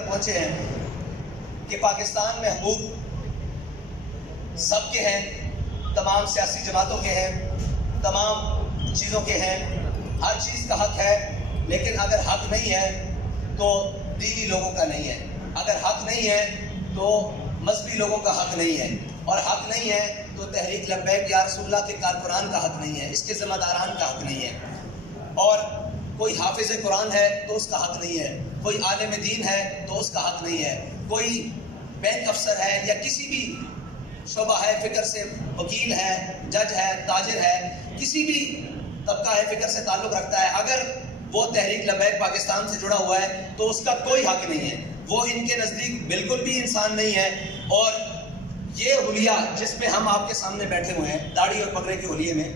پہنچے ہیں کہ پاکستان میں حقوق سب کے ہیں، تمام سیاسی جماعتوں کے ہیں، تمام چیزوں کے ہیں، ہر چیز کا حق ہے، لیکن اگر حق نہیں ہے تو دینی لوگوں کا نہیں ہے، اگر حق نہیں ہے تو مذہبی لوگوں کا حق نہیں ہے، اور حق نہیں ہے تو تحریک لبیک یا رسول اللہ کے کارکنان کا حق نہیں ہے، اس کے ذمہ داران کا حق نہیں ہے، اور کوئی حافظ قرآن ہے تو اس کا حق نہیں ہے، کوئی عالم دین ہے تو اس کا حق نہیں ہے، کوئی بینک افسر ہے یا کسی بھی شعبہ ہے فکر سے وکیل ہے، جج ہے، تاجر ہے، کسی بھی طبقہ ہے فکر سے تعلق رکھتا ہے، اگر وہ تحریک لبیک پاکستان سے جڑا ہوا ہے تو اس کا کوئی حق نہیں ہے، وہ ان کے نزدیک بالکل بھی انسان نہیں ہے۔ اور یہ حلیہ جس میں ہم آپ کے سامنے بیٹھے ہوئے ہیں، داڑھی اور پگڑے کے حلیے میں،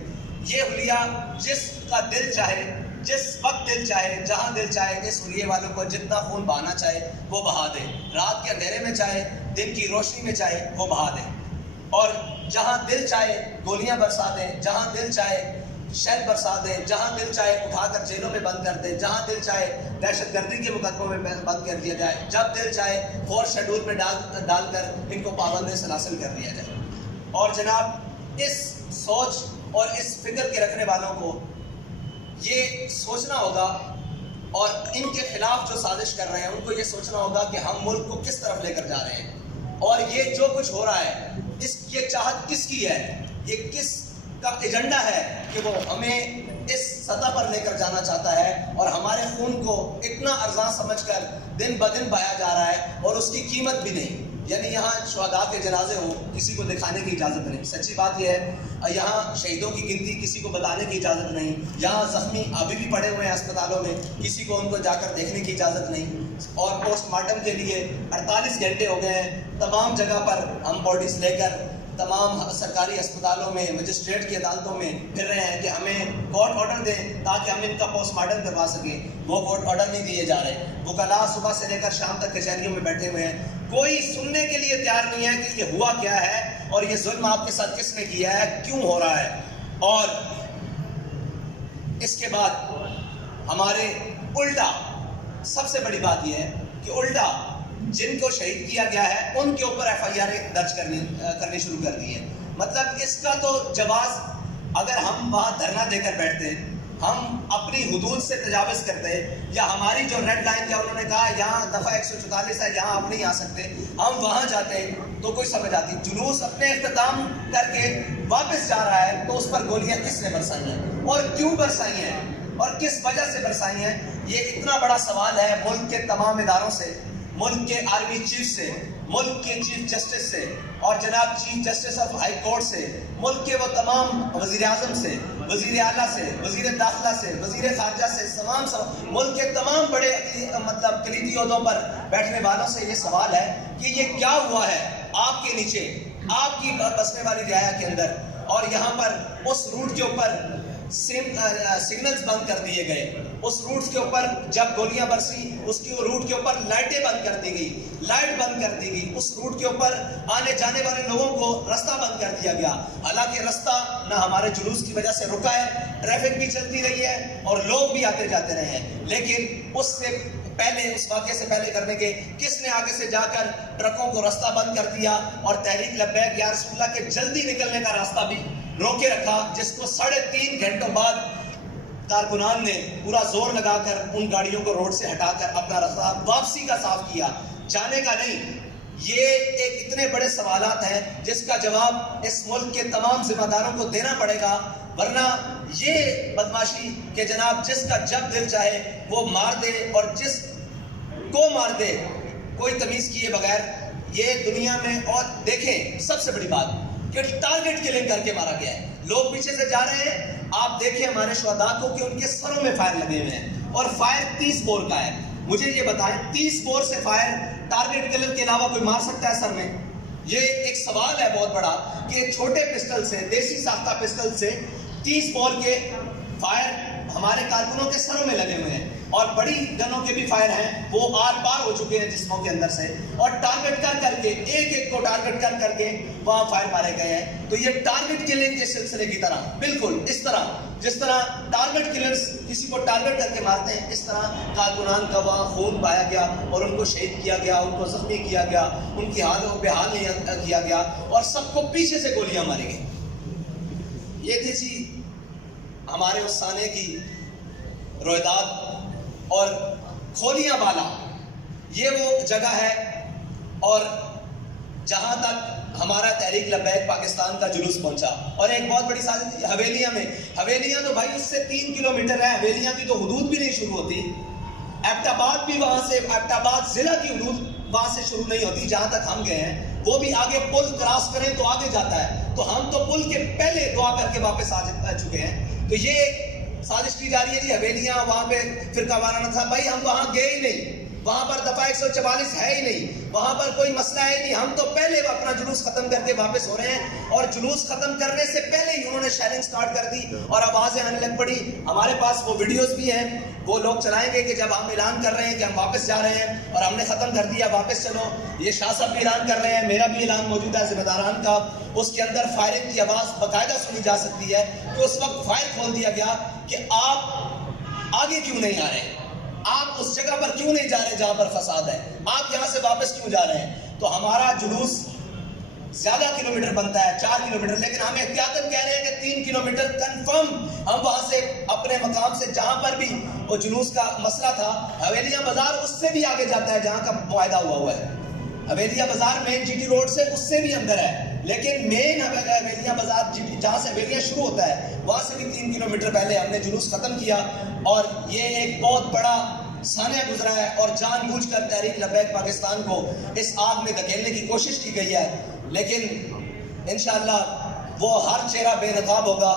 یہ حلیہ جس کا دل چاہے، جس وقت دل چاہے، جہاں دل چاہے، اس حلیے والوں کو جتنا خون بہانا چاہے وہ بہا دے، رات کے اندھیرے میں چاہے، دن کی روشنی میں چاہے وہ بہا دے، اور جہاں دل چاہے گولیاں برسا دیں، جہاں دل چاہے شیل برسا دیں، جہاں دل چاہے اٹھا کر جیلوں میں بند کر دیں، جہاں دل چاہے دہشت گردی کے مقدموں میں بند کر دیا جائے، جب دل چاہے فورس شیڈول میں ڈال کر ان کو پابند سلاسل کر دیا جائے۔ اور جناب اس سوچ اور اس فکر کے رکھنے والوں کو یہ سوچنا ہوگا، اور ان کے خلاف جو سازش کر رہے ہیں ان کو یہ سوچنا ہوگا کہ ہم ملک کو کس طرف لے کر جا رہے ہیں، اور یہ جو کچھ ہو رہا ہے یہ چاہت کس کی ہے، یہ کس کا ایجنڈا ہے کہ وہ ہمیں اس سطح پر لے کر جانا چاہتا ہے، اور ہمارے خون کو اتنا ارزاں سمجھ کر دن بدن بہایا جا رہا ہے اور اس کی قیمت بھی نہیں۔ یعنی یہاں شہداء کے جنازے ہوں، کسی کو دکھانے کی اجازت نہیں، سچی بات یہ ہے، یہاں شہیدوں کی گنتی کسی کو بتانے کی اجازت نہیں، یہاں زخمی ابھی بھی پڑے ہوئے ہیں اسپتالوں میں، کسی کو ان کو جا کر دیکھنے کی اجازت نہیں، اور پوسٹ مارٹم کے لیے 48 گھنٹے ہو گئے ہیں، تمام جگہ پر ہم باڈیز لے کر تمام سرکاری اسپتالوں میں، مجسٹریٹ کی عدالتوں میں پھر رہے ہیں کہ ہمیں کورٹ آرڈر دیں تاکہ ہم ان کا پوسٹ مارٹم کروا سکیں، وہ کورٹ آرڈر نہیں دیے جا رہے، وکلاء صبح سے لے کر شام تک کچہریوں میں بیٹھے ہوئے ہیں، کوئی سننے کے لیے تیار نہیں ہے کہ یہ ہوا کیا ہے اور یہ ظلم آپ کے ساتھ کس نے کیا ہے، کیوں ہو رہا ہے۔ اور اس کے بعد ہمارے الٹا سب سے بڑی بات یہ ہے کہ الٹا جن کو شہید کیا گیا ہے ان کے اوپر ایف آئی آر درج کرنی شروع کر دی ہے۔ مطلب اس کا تو جواز، اگر ہم وہاں دھرنا دے کر بیٹھتے، ہم اپنی حدود سے تجاوز کرتے، یا ہماری جو ریڈ لائن کیا انہوں نے کہا یہاں دفعہ 144 ہے یہاں آپ نہیں آ سکتے، ہم وہاں جاتے تو کوئی سمجھ آتی۔ جلوس اپنے اختتام کر کے واپس جا رہا ہے تو اس پر گولیاں کس نے برسائی ہیں اور کیوں برسائی ہیں اور کس وجہ سے برسائی ہیں، یہ اتنا بڑا سوال ہے ملک کے تمام اداروں سے، ملک کے آرمی چیف سے، ملک کے چیف جسٹس سے، اور جناب chief justice of high court سے، ملک کے وہ تمام وزیر اعظم سے، وزیر اعلیٰ سے، وزیر داخلہ سے، وزیر خارجہ سے، ملک کے تمام بڑے مطلب کلیدی عہدوں پر بیٹھنے والوں سے یہ سوال ہے کہ یہ کیا ہوا ہے آپ کے نیچے، آپ کی بسنے والی رعایا کے اندر، اور یہاں پر اس روٹ کے اوپر سگنلز بند کر دیے گئے، اس روٹ کے اوپر جب گولیاں برسی اس کی روٹ کے اوپر لائٹیں بند کر دی گئی، لائٹ بند کر دی گئی، اس روٹ کے اوپر آنے جانے والے لوگوں کو رستہ بند کر دیا گیا، حالانکہ رستہ نہ ہمارے جلوس کی وجہ سے رکا ہے، ٹریفک بھی چلتی رہی ہے اور لوگ بھی آتے جاتے رہے ہیں، لیکن اس سے پہلے، اس واقعے سے پہلے کرنے کے کس نے آگے سے جا کر ٹرکوں کو رستہ بند کر دیا اور تحریک لبیک یا رسول اللہ کے جلدی نکلنے کا راستہ بھی روکے رکھا، جس کو 3.5 گھنٹوں بعد کارکنان نے پورا زور لگا کر ان گاڑیوں کو روڈ سے ہٹا کر اپنا راستہ واپسی کا صاف کیا، جانے کا نہیں۔ یہ ایک اتنے بڑے سوالات ہیں جس کا جواب اس ملک کے تمام ذمہ داروں کو دینا پڑے گا، ورنہ یہ بدماشی کہ جناب جس کا جب دل چاہے وہ مار دے اور جس کو مار دے کوئی تمیز کیے بغیر، یہ دنیا میں۔ اور دیکھیں سب سے بڑی بات کہ ٹارگٹ کلنگ کر کے مارا گیا ہے، لوگ پیچھے سے جا رہے ہیں، آپ دیکھیں ہمارے شہداء کو کہ ان کے سروں میں فائر لگے ہوئے ہیں، اور فائر 30 بور کا ہے۔ مجھے یہ بتائیں 30 بور سے فائر ٹارگٹ کلر کے علاوہ کوئی مار سکتا ہے سر میں؟ یہ ایک سوال ہے بہت بڑا کہ چھوٹے پسٹل سے، دیسی ساختہ پسٹل سے 30 بور کے فائر ہمارے کارکنوں کے سروں میں لگے ہوئے ہیں، اور بڑی گنوں کے بھی فائر ہیں، وہ آر پار ہو چکے ہیں جسموں کے اندر سے، اور ٹارگٹ کر کے ایک ایک کو ٹارگٹ کر کے وہاں فائر مارے گئے ہیں۔ تو یہ ٹارگٹ کلنگ کے سلسلے کی طرح، بالکل اس طرح جس طرح ٹارگٹ کلرز کسی کو ٹارگٹ کر کے مارتے ہیں، اس طرح کارکنان کا وہاں خون پایا گیا اور ان کو شہید کیا گیا، ان کو زخمی کیا گیا، ان کی حالت کو بحال نہیں کیا گیا، اور سب کو پیچھے سے گولیاں ماری گئی۔ یہ تھی جی ہمارے اس سانے کی رویداد۔ اور کھولیاں بالا یہ وہ جگہ ہے، اور جہاں تک ہمارا تحریک لبیک پاکستان کا جلوس پہنچا، اور ایک بہت بڑی سازش حویلیاں میں، حویلیاں تو بھائی اس سے 3 کلومیٹر ہے، حویلیاں کی تو حدود بھی نہیں شروع ہوتی، ایبٹ آباد بھی وہاں سے، ایبٹ آباد ضلع کی حدود وہاں سے شروع نہیں ہوتی جہاں تک ہم گئے ہیں، وہ بھی آگے پل کراس کریں تو آگے جاتا ہے، تو ہم تو پل کے پہلے دعا کر کے واپس آ چکے ہیں۔ تو یہ سازش کی جا رہی ہے جی حویلیاں وہاں پہ فرقہ وارانہ تھا، بھائی ہم وہاں گئے ہی نہیں، وہاں پر دفعہ 144 ہے ہی نہیں، وہاں پر کوئی مسئلہ ہے نہیں، ہم تو پہلے اپنا جلوس ختم کر کے واپس ہو رہے ہیں، اور جلوس ختم کرنے سے پہلے ہی انہوں نے شیلنگ سٹارٹ کر دی اور آوازیں آنے لگ پڑی۔ ہمارے پاس وہ ویڈیوز بھی ہیں، وہ لوگ چلائیں گے کہ جب ہم اعلان کر رہے ہیں کہ ہم واپس جا رہے ہیں اور ہم نے ختم کر دیا واپس چلو، یہ شاہ صاحب بھی اعلان کر رہے ہیں، میرا بھی اعلان موجود ہے ذمہ داران کا، اس کے اندر فائرنگ کی آواز باقاعدہ سنی جا سکتی ہے کہ اس وقت فائر کھول دیا گیا کہ آپ آگے کیوں نہیں آ رہے، آپ اس جگہ پر کیوں نہیں جا رہے جہاں پر فساد ہے، آپ یہاں سے واپس کیوں جا رہے ہیں۔ تو ہمارا جلوس زیادہ کلومیٹر بنتا ہے، 4 کلومیٹر، لیکن ہم احتیاطاً کہہ رہے ہیں کہ 3 کلومیٹر کنفرم ہم وہاں سے اپنے مقام سے جہاں پر بھی وہ جلوس کا مسئلہ تھا، حویلیاں بازار اس سے بھی آگے جاتا ہے جہاں کا معاہدہ ہوا ہے، حویلیاں بازار مین جی ٹی روڈ سے اس سے بھی اندر ہے، لیکن مین حویلیاں بازار جہاں سے حویلیاں شروع ہوتا ہے وہاں سے بھی 3 کلومیٹر پہلے ہم نے جلوس ختم کیا، اور یہ ایک بہت بڑا سانحہ گزرا ہے، اور جان بوجھ کر تحریک لبیک پاکستان کو اس آگ میں دھکیلنے کی کوشش کی گئی ہے، لیکن انشاءاللہ وہ ہر چہرہ بے نقاب ہوگا۔